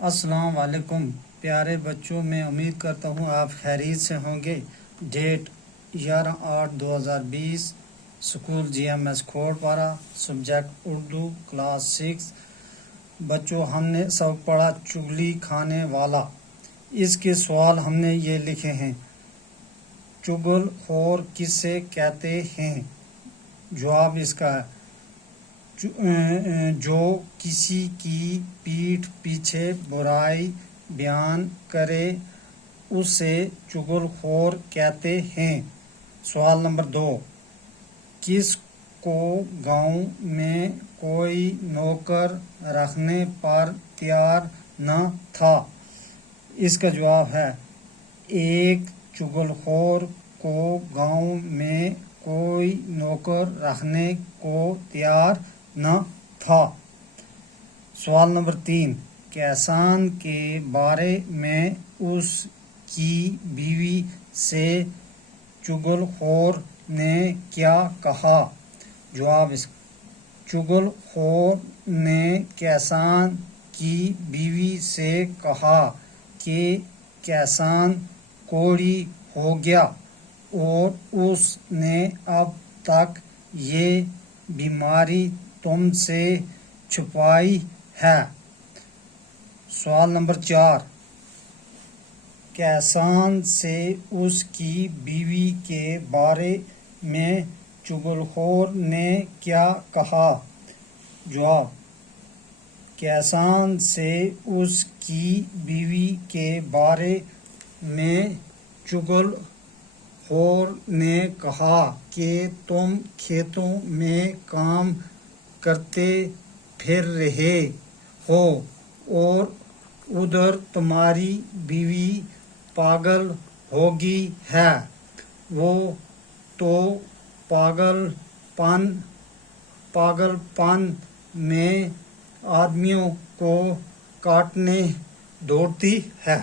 السلام علیکم پیارے بچوں، میں امید کرتا ہوں آپ خیریت سے ہوں گے۔ Date 11/8/2020، school GMS Khorpara, subject Urdu, class 6۔ بچوں، ہم نے سبق پڑھا چگلی کھانے والا۔ اس کے سوال ہم نے یہ لکھے ہیں۔ چگل خور کسے کہتے ہیں؟ جواب اس کا ہے جو کسی کی پیٹھ پیچھے برائی بیان کرے اسے چگل خور کہتے ہیں۔ سوال نمبر 2، کس کو گاؤں میں کوئی نوکر رکھنے پر تیار نہ تھا؟ اس کا جواب ہے ایک چگل خور کو گاؤں میں کوئی نوکر رکھنے کو تیار نہ تھا۔ سوال نمبر 3، کسان کے بارے میں اس کی بیوی سے چگل خور نے کیا کہا؟ جواب چگل خور نے کسان کی بیوی سے کہا کہ کسان کوڑی ہو گیا اور اس نے اب تک یہ بیماری تم سے چھپائی ہے۔ سوال نمبر 4، کسان سے اس کی بیوی کے بارے میں چگل خور نے کیا کہا؟ جواب کسان سے اس کی بیوی کے بارے میں چگل خور نے کہا کہ تم کھیتوں میں کام کرتے پھر رہے ہو اور ادھر تمہاری بیوی پاگل ہوگئی ہے۔ وہ تو پاگل پن میں آدمیوں کو کاٹنے دوڑتی ہے۔